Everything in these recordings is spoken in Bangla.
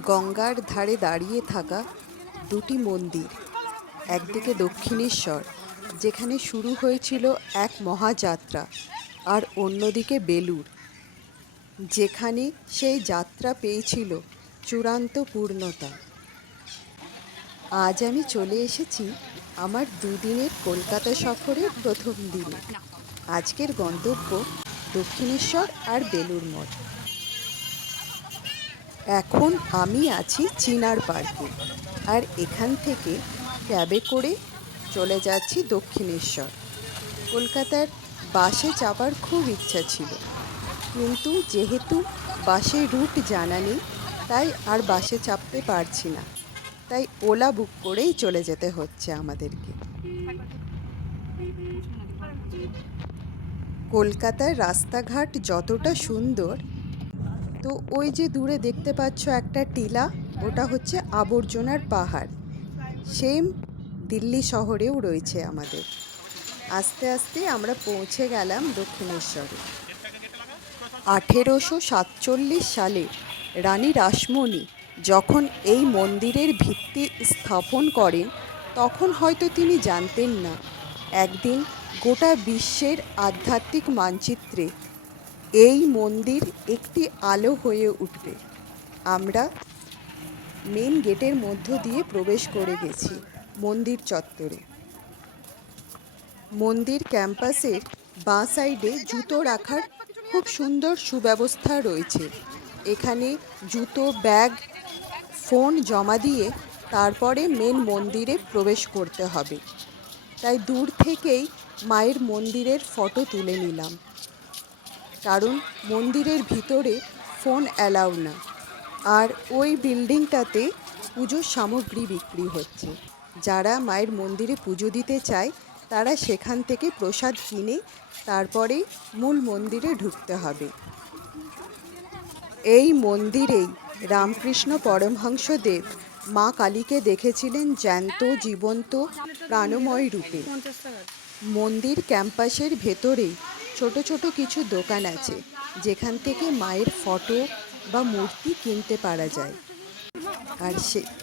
গঙ্গার ধারে দাঁড়িয়ে থাকা দুটি মন্দির, একদিকে দক্ষিণেশ্বর যেখানে শুরু হয়েছিল এক মহাযাত্রা, আর অন্যদিকে বেলুড় যেখানে সেই যাত্রা পেয়েছিল চূড়ান্ত পূর্ণতা। আজ আমি চলে এসেছি আমার দুদিনের কলকাতা সফরের প্রথম দিনে। আজকের গন্তব্য দক্ষিণেশ্বর আর বেলুড় মঠ। এখন আমি আছি চিনার পার্কে, আর এখান থেকে ক্যাবে করে চলে যাচ্ছি দক্ষিণেশ্বর। কলকাতার বাসে চাপার খুব ইচ্ছা ছিল, কিন্তু যেহেতু বাসের রুট জানা নেই তাই আর বাসে চাপতে পারছি না, তাই ওলা বুক করেই চলে যেতে হচ্ছে আমাদেরকে। কলকাতার রাস্তাঘাট যতটা সুন্দর, তো ওই যে দূরে দেখতে পাচ্ছ একটা টিলা, ওটা হচ্ছে আবর্জনার পাহাড়। সেম দিল্লি শহরেও রয়েছে আমাদের। আস্তে আস্তে আমরা পৌঁছে গেলাম দক্ষিণেশ্বরে। 1847 সালে রানী রাসমণি যখন এই মন্দিরের ভিত্তি স্থাপন করেন, তখন হয়তো তিনি জানতেন না একদিন গোটা বিশ্বের আধ্যাত্মিক মানচিত্রে এই মন্দির একটি আলো হয়ে উঠবে। আমরা মেন গেটের মধ্য দিয়ে প্রবেশ করে গেছি মন্দির চত্বরে। মন্দির ক্যাম্পাসের বাঁ সাইডে জুতো রাখার খুব সুন্দর সুব্যবস্থা রয়েছে। এখানে জুতো, ব্যাগ, ফোন জমা দিয়ে তারপরে মেন মন্দিরে প্রবেশ করতে হবে। তাই দূর থেকেই মায়ের মন্দিরের ফটো তুলে নিলাম, কারণ মন্দিরের ভিতরে ফোন অ্যালাউ না। আর ওই বিল্ডিংটাতে পুজোর সামগ্রী বিক্রি হচ্ছে। যারা মায়ের মন্দিরে পুজো দিতে চায় তারা সেখান থেকে প্রসাদ কিনে তারপরে মূল মন্দিরে ঢুকতে হবে। এই মন্দিরেই রামকৃষ্ণ পরমহংসদেব মা কালীকে দেখেছিলেন জ্যান্ত, জীবন্ত, প্রাণময় রূপে। মন্দির ক্যাম্পাসের ভেতরেই ছোট ছোট কিছু দোকান আছে যেখান থেকে মায়ের ফটো বা মূর্তি কিনতে পারা যায়। আর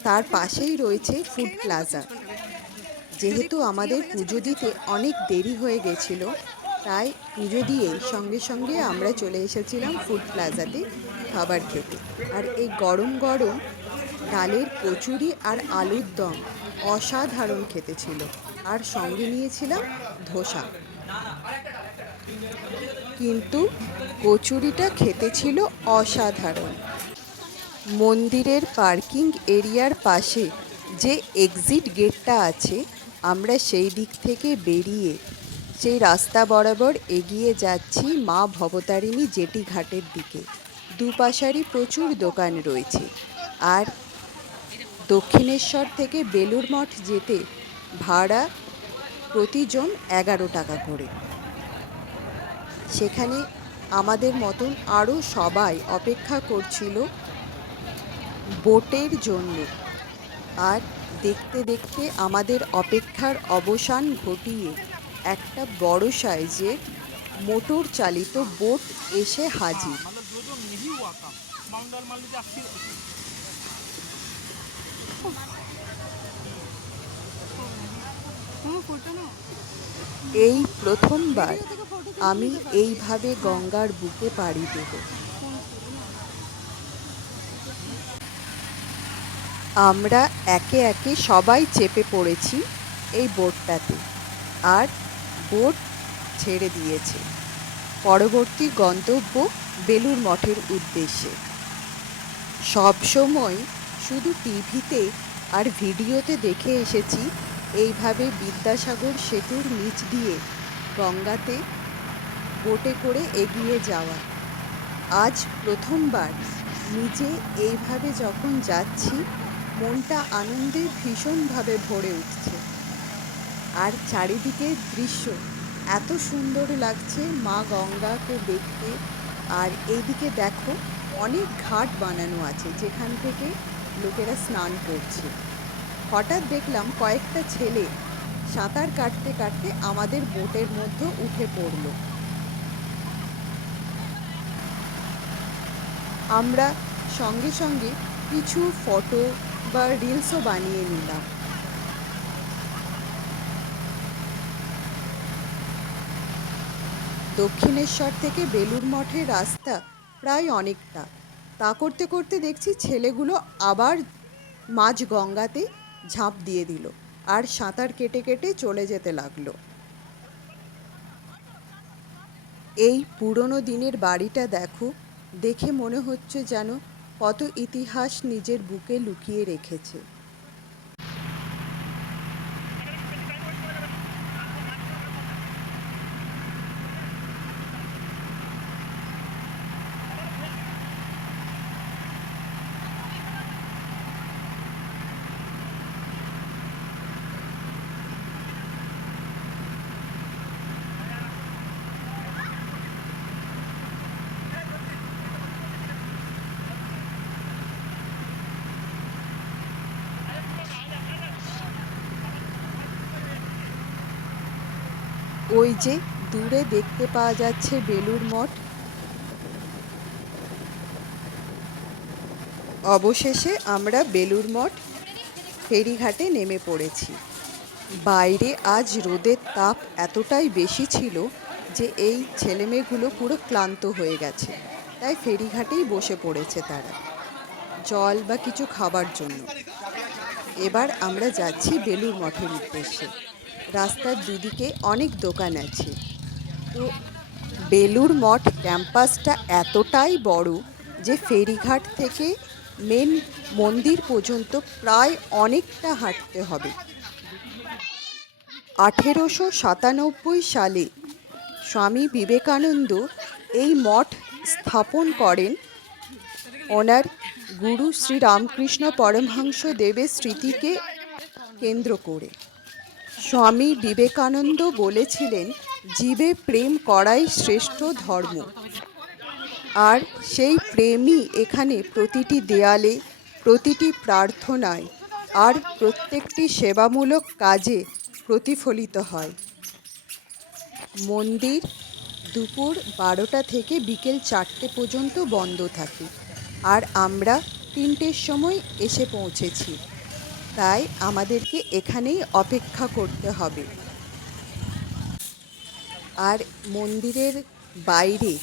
তার পাশেই রয়েছে ফুড প্লাজা। যেহেতু আমাদের পুজো দিতে অনেক দেরি হয়ে গেছিল, তাই পুজো দিয়েই সঙ্গে সঙ্গে আমরা চলে এসেছিলাম ফুড প্লাজাতে খাবার খেতে। আর এই গরম গরম ডালের কচুরি আর আলুর দম অসাধারণ খেতে ছিল, আর সঙ্গে নিয়েছিলাম ধোসা। কিন্তু কচুরিটা খেতে ছিল অসাধারণ। মন্দিরের পার্কিং এরিয়ার পাশে যে এক্সিট গেটটা আছে, আমরা সেই দিক থেকে বেরিয়ে সেই রাস্তা বরাবর এগিয়ে যাচ্ছি মা ভবতারিণী জেটি ঘাটের দিকে। দুপাশারই প্রচুর দোকান রয়েছে। আর দক্ষিণেশ্বর থেকে বেলুড় মঠ যেতে ভাড়া প্রতিজন 11 টাকা করে। সেখানে আমাদের মতন আরও সবাই অপেক্ষা করছিল বোটের জন্য। আর দেখতে দেখতে আমাদের অপেক্ষার অবসান ঘটিয়ে একটা বড় সাইজের মোটর চালিত বোট এসে হাজির। এই প্রথমবার আমি এইভাবে গঙ্গার বুকে পাড়ি দেব। আমরা একে একে সবাই চেপে পড়েছি এই বোটটাতে, আর বোট ছেড়ে দিয়েছে পরবর্তী গন্তব্য বেলুড় মঠের উদ্দেশ্যে। সবসময় শুধু টিভিতে আর ভিডিওতে দেখে এসেছি এইভাবে বিদ্যাসাগর সেতুর নিচ দিয়ে গঙ্গাতে বোটে করে এগিয়ে যাওয়া। আজ প্রথমবার নিজে এইভাবে যখন যাচ্ছি, মনটা আনন্দে ভীষণভাবে ভরে উঠছে। আর চারিদিকের দৃশ্য এত সুন্দর লাগছে মা গঙ্গাকে দেখতে। আর এইদিকে দেখো অনেক ঘাট বানানো আছে যেখান থেকে লোকেরা স্নান করছে। হঠাৎ দেখলাম কয়েকটা ছেলে সাঁতার কাটতে কাটতে আমাদের বোটের মধ্যে উঠে পড়ল। আমরা সঙ্গে সঙ্গে কিছু ফটো বা রিলসও বানিয়ে নিলাম। দক্ষিণেশ্বর থেকে বেলুড় মঠের রাস্তা প্রায় অনেকটা। তা করতে করতে দেখছি ছেলেগুলো আবার মাঝ গঙ্গাতে ঝাঁপ দিয়ে দিল আর সাঁতার কেটে কেটে চলে যেতে লাগলো। এই পুরনো দিনের বাড়িটা দেখো, দেখে মনে হচ্ছে যেন কত ইতিহাস নিজের বুকে লুকিয়ে রেখেছে। ওই যে দূরে দেখতে পাওয়া যাচ্ছে বেলুড় মঠ। অবশেষে আমরা বেলুড় মঠ ফেরিঘাটে নেমে পড়েছি। বাইরে আজ রোদের তাপ এতটাই বেশি ছিল যে এই ছেলেমেয়েগুলো পুরো ক্লান্ত হয়ে গেছে, তাই ফেরিঘাটেই বসে পড়েছে তারা জল বা কিছু খাবার জন্য। এবার আমরা যাচ্ছি বেলুড় মঠের উদ্দেশ্যে। রাস্তার দুদিকে অনেক দোকান আছে। তো বেলুড় মঠ ক্যাম্পাসটা এতটাই বড় যে ফেরিঘাট থেকে মেন মন্দির পর্যন্ত প্রায় অনেকটা হাঁটতে হবে। 1897 সালে স্বামী বিবেকানন্দ এই মঠ স্থাপন করেন ওনার গুরু শ্রী রামকৃষ্ণ পরমহংস দেবের স্মৃতিকে কেন্দ্র করে। স্বামী বিবেকানন্দ বলেছিলেন, জীবে প্রেম করাই শ্রেষ্ঠ ধর্ম। আর সেই প্রেমই এখানে প্রতিটি দেয়ালে, প্রতিটি প্রার্থনায় আর প্রত্যেকটি সেবামূলক কাজে প্রতিফলিত হয়। মন্দির দুপুর 12টা থেকে বিকেল 4টে পর্যন্ত বন্ধ থাকে, আর আমরা 3টের সময় এসে পৌঁছেছি, তাই আমাদেরকে এখানেই অপেক্ষা করতে হবে। আর মন্দিরের বাইরে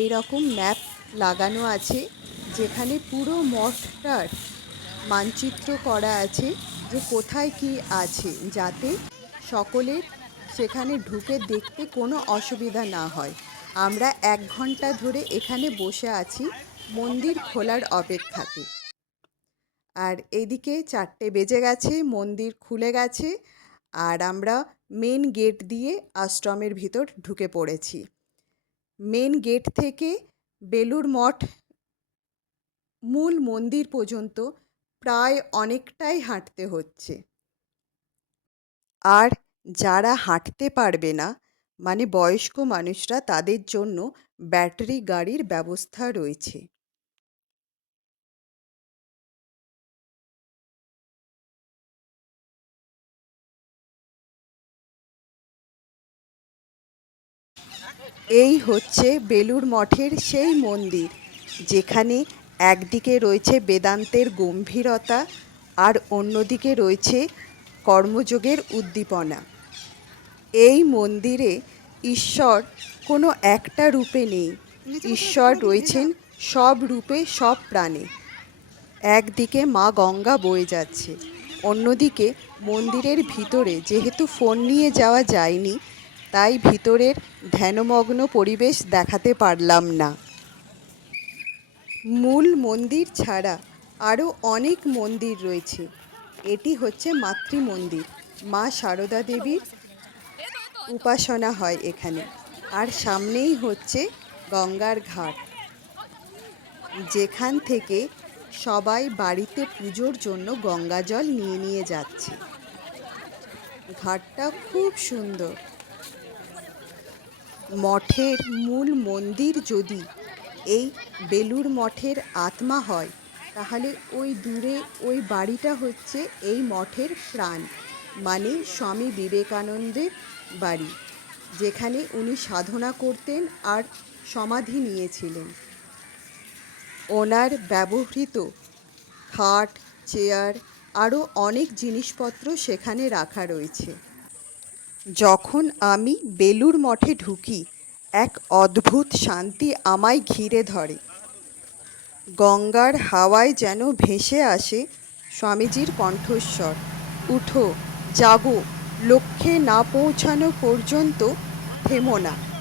এই রকম ম্যাপ লাগানো আছে, যেখানে পুরো মঠটার মানচিত্র করা আছে যে কোথায় কি আছে, যাতে সকলের সেখানে ঢুকে দেখতে কোনো অসুবিধা না হয়। আমরা 1 ঘন্টা ধরে এখানে বসে আছি মন্দির খোলার অপেক্ষাতে। আর এদিকে 4টে বেজে গেছে, মন্দির খুলে গেছে, আর আমরা মেন গেট দিয়ে আশ্রমের ভিতর ঢুকে পড়েছি। মেন গেট থেকে বেলুড় মঠ মূল মন্দির পর্যন্ত প্রায় অনেকটাই হাঁটতে হচ্ছে। আর যারা হাঁটতে পারবে না, মানে বয়স্ক মানুষরা, তাদের জন্য ব্যাটারি গাড়ির ব্যবস্থা রয়েছে। এই হচ্ছে বেলুড় মঠের সেই মন্দির, যেখানে একদিকে রয়েছে বেদান্তের গম্ভীরতা আর অন্যদিকে রয়েছে কর্মযোগের উদ্দীপনা। এই মন্দিরে ঈশ্বর কোনো একটা রূপে নেই, ঈশ্বর রয়েছেন সব রূপে, সব প্রাণে। একদিকে মা গঙ্গা বয়ে যাচ্ছে, অন্যদিকে মন্দিরের ভিতরে যেহেতু ফোন নিয়ে যাওয়া যায়নি, তাই ভিতরের ধ্যানমগ্ন পরিবেশ দেখাতে পারলাম না। মূল মন্দির ছাড়া আরও অনেক মন্দির রয়েছে। এটি হচ্ছে মাতৃ মন্দির, মা সারদা দেবীর উপাসনা হয় এখানে। আর সামনেই হচ্ছে গঙ্গার ঘাট, যেখান থেকে সবাই বাড়িতে পুজোর জন্য গঙ্গা জল নিয়ে নিয়ে যাচ্ছে। ঘাটটা খুব সুন্দর। মঠের মূল মন্দির যদি এই বেলুড় মঠের আত্মা হয়, তাহলে ওই দূরে ওই বাড়িটা হচ্ছে এই মঠের প্রাণ, মানে স্বামী বিবেকানন্দের বাড়ি, যেখানে উনি সাধনা করতেন আর সমাধি নিয়েছিলেন। ওনার ব্যবহৃত খাট, চেয়ার আরও অনেক জিনিসপত্র সেখানে রাখা রয়েছে। যখন আমি বেলুড় মঠে ঢুকি, এক অদ্ভুত শান্তি আমায় ঘিরে ধরে। গঙ্গার হাওয়ায় যেন ভেসে আসে স্বামীজির কণ্ঠস্বর, উঠো, জাগো, লক্ষ্যে না পৌঁছানো পর্যন্ত থেমো না।